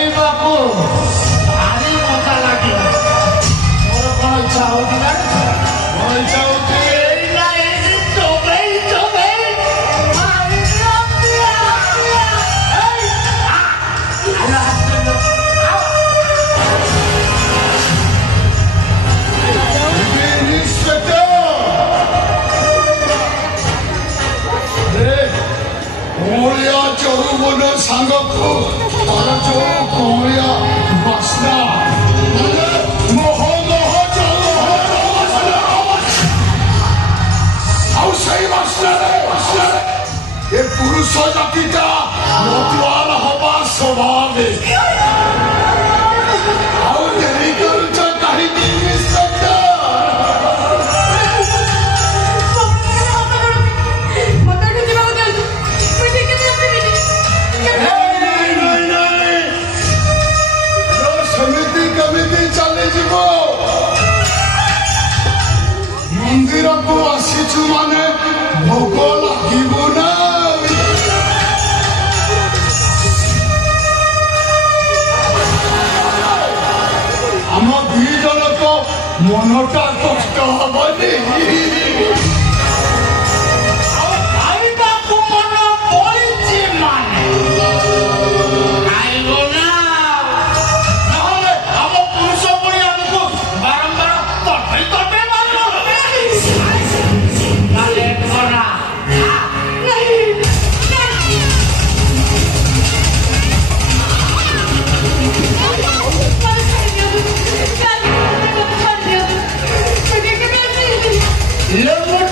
ଖାଇବାକୁ ଭାରି ମଜା ଲାଗିବ। ମୋର କଣ ଇଚ୍ଛା ହଉଛି ଜାଣିଛ? ମୋ ଇଚ୍ଛା ହଉଛି ଏଇନା ଏଇଠି ଚୋବେଇ ଚୋବେଇ କୋଳିଆ ଚରୁବନ ସାଙ୍ଗକୁ ତାର ଯୋଉ କୋଳିଆ ବାସ୍ନା ମୋହ ମୋହ ଆଉ ସେଇ ବାସ୍ନାରେ ଏ ପୁରୁଷ ଜାତିଟା ମତୁଆଲ ହବା ସ୍ୱଭାବିକ। ଆଉ ଡେରି କରୁଛ କାହିଁକି ମନ୍ଦିରକୁ ଆସିଛୁ ମାନେ ଭୋଗ ଲାଗିବ ନା। ଆମ ଦି ଜଣକ ମନଟା କଷ୍ଟ ହବନି। ଖାଇବାକୁ ମନ ପଡ଼ିଛି ମାନେ ଖାଇବ ନା। ନହେଲେ ଆମ ପୁରୁଷ ପୁଣି ଆମକୁ ବାରମ୍ବାର ତଟେଇ ତଟେଇ ମାରିବ। Look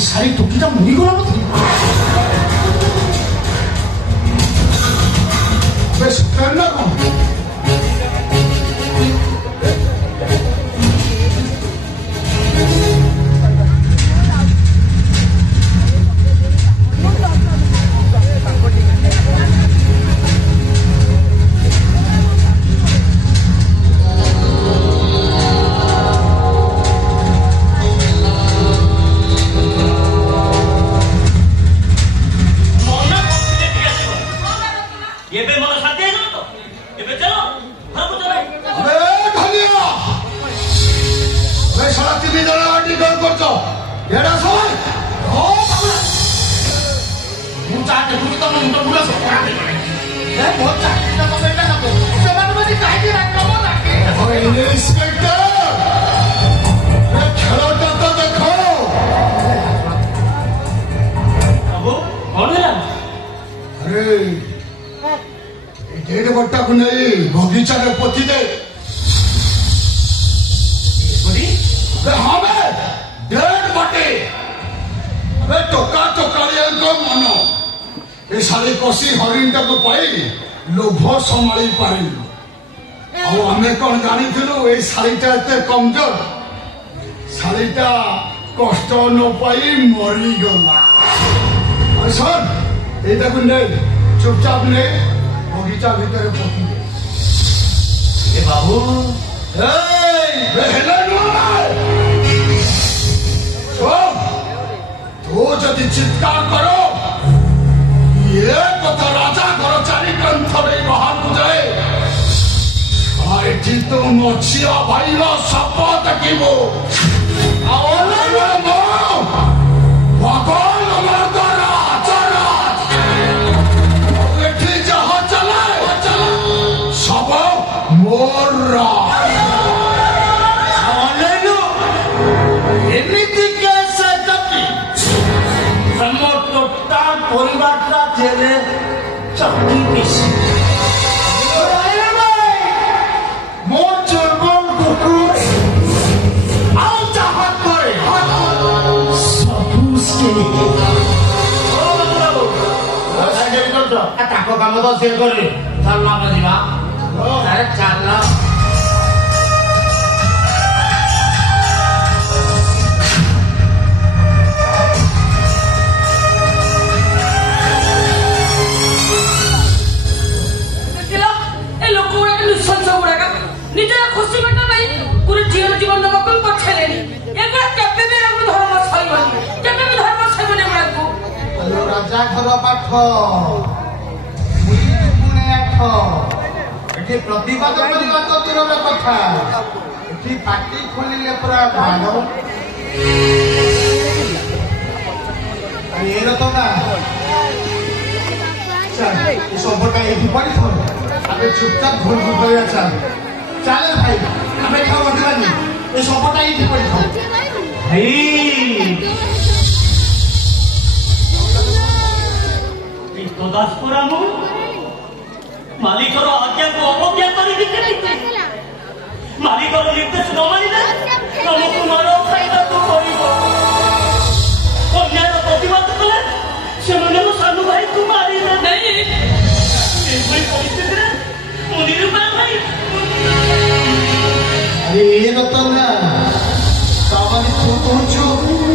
ଶାଢ଼ୀ ଟୋକିଟା ମୁଡ଼ିଗଲା ବୋଧେ ବେଶ ନା କଣ बगीचा में पोती दे हाँ डेढ़ बटे टोका टोकालिया मन ये सारी कषि हरिण टाक पाई लोभ संभाली पारि आम कौन जानी ये शाड़ीटा एत कमजोर शाड़ीटा कष्ट न पाई मरीगला सर यहाँ को ने चुपचाप ने बगीचा भितर पोती दे बाबू तो जदि चित्कार करो ये कथा राजा घर चारि कंठ बाहर को जाए एटी तुम छिया भाई शपथ देखो काम तो सी कर चलना बजा चल राजा घर पाठ प्रतिवाद करवा तो दूर कथा पार्टी खोलिले पूरा भाग ये तो ना सबटा ये पड़ी थो आगे चुपचाप घूर घूर कर चल चल भाई हमें खाओ बदलानी ये सबटा ये पड़ी थो भाई तो दासपुरा मु मालिकर आज्ञा को अवज्ञा करी मालिकर निर्देश न मानिले तुमको मारो खाइबा को पड़िबो अन्याय प्रतिवाद कले से सानू भाई तू मारिले नहीं एभली परिस्थिति रे मु निरुपा भाई अरे ये रतन सामान्य तू पहुंचो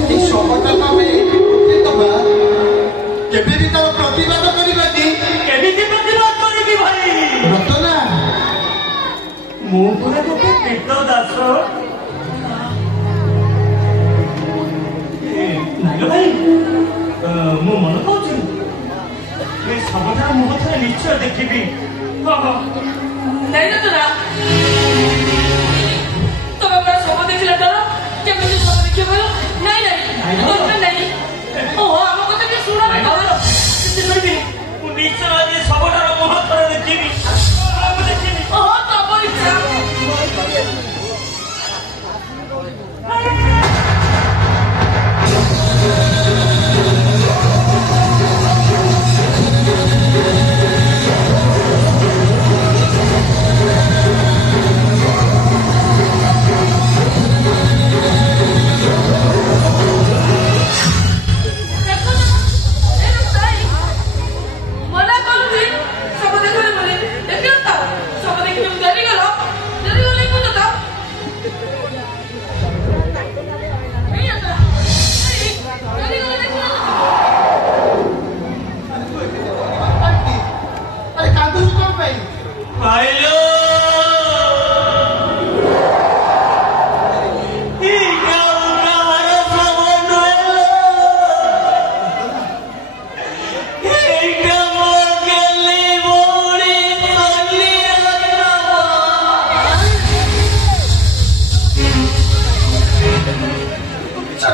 ये सबटा पावे ये तो बा केबे भी तो प्रतिवाद करिबानी केबे भी प्रतिवाद करिबी भाई रतना मु पुरा तो पेट दास नाइलो भाई मु मन पाउछि ए सबटा मु थरे निश्चय देखिबी नहीं तो ना तो हमरा सब देखिला तो केबे सब देखिबो नहीं नहीं नहीं ओ हम कथा के सुना ना नहीं निश्चय आज सबटार महत्व देखिबी ओह तो बड़ी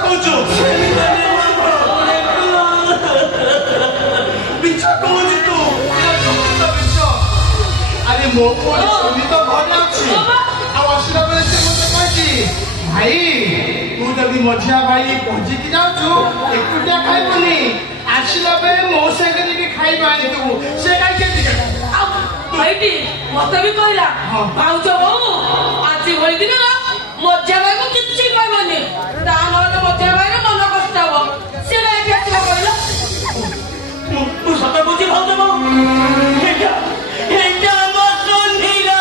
କହୁଛୁ ମିଛ କହୁଛୁ ତୁ ଆରେ ମୋ ପୁଅ ସୁନି ତ ଘରେ ଅଛି ଆଉ ଆସିଲା ବେଳେ ସେ ମୋତେ କହିଛି ଭାଇ ତୁ ଯଦି ମଝିଆ ଭାଇ ପହଞ୍ଚିକି ଯାଉଛୁ ଏକୁଟିଆ ଖାଇବୁନି ଆସିଲା ବେଳେ ମୋ ସାଙ୍ଗରେ ବି ଖାଇବା ଆଣିଥିବୁ ସେ କାହିଁ କେମିତି ଭାଇଟି ମତେ ବି କହିଲା ଭାଉଜ ବୋଉ ଆଜି ଭଳି ଦିନ ମଜା ଭାଇକୁ କିଛି କହିବନି ତା ନହେଲେ ମଜା ଭାଇର ମନ କଷ୍ଟ ହବ ସେ କାହିଁକି ଆସିବ କହିଲ ମୁଁ ସତ କହୁଛି ଭାଉଜ ବୋଉ ଏଇଟା ଆମ ସୁନିର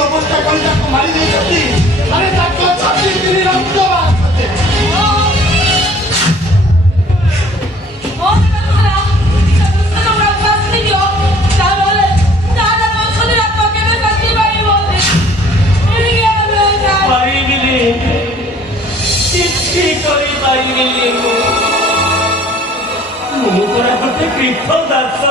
ଅବସ୍ଥା କରି ତାକୁ ମାରି ଦେଇଛନ୍ତି ଆରେ ତାଙ୍କ ଛାତି କିଣି ରକ୍ତ ବାହାରୁଛନ୍ତି ମୁଁ ପରା ଗୋଟେ କୀର୍ତ୍ତ ଦାସ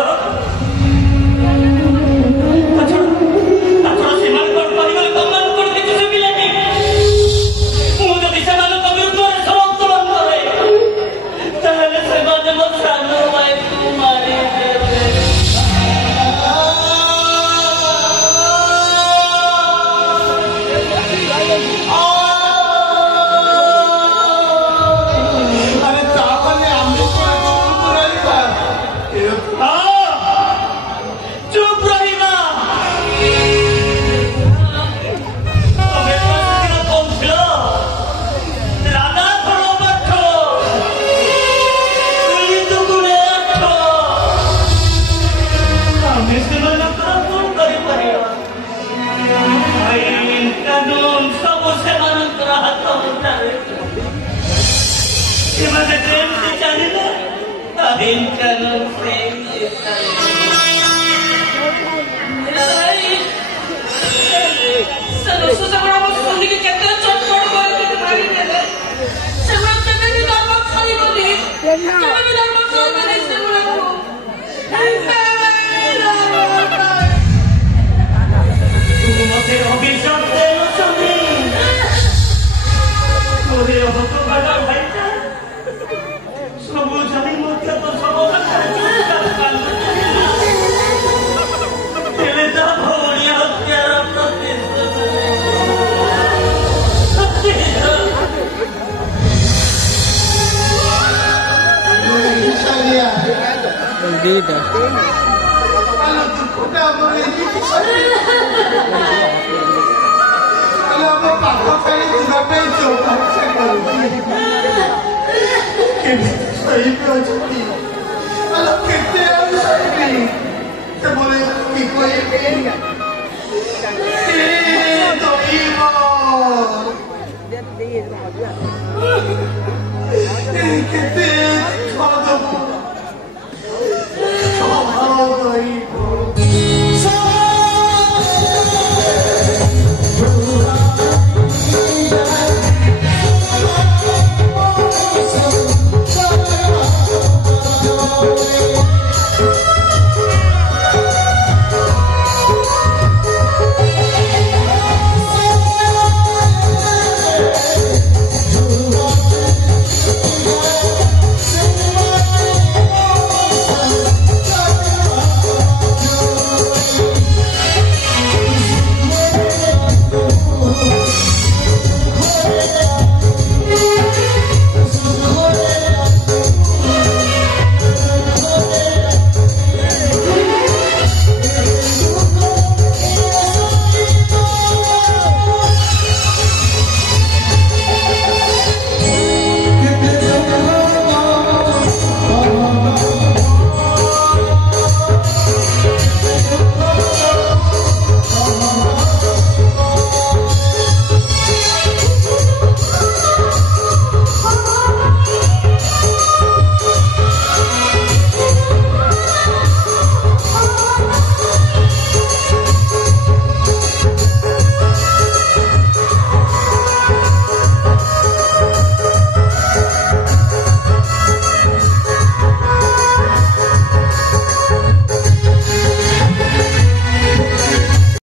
तो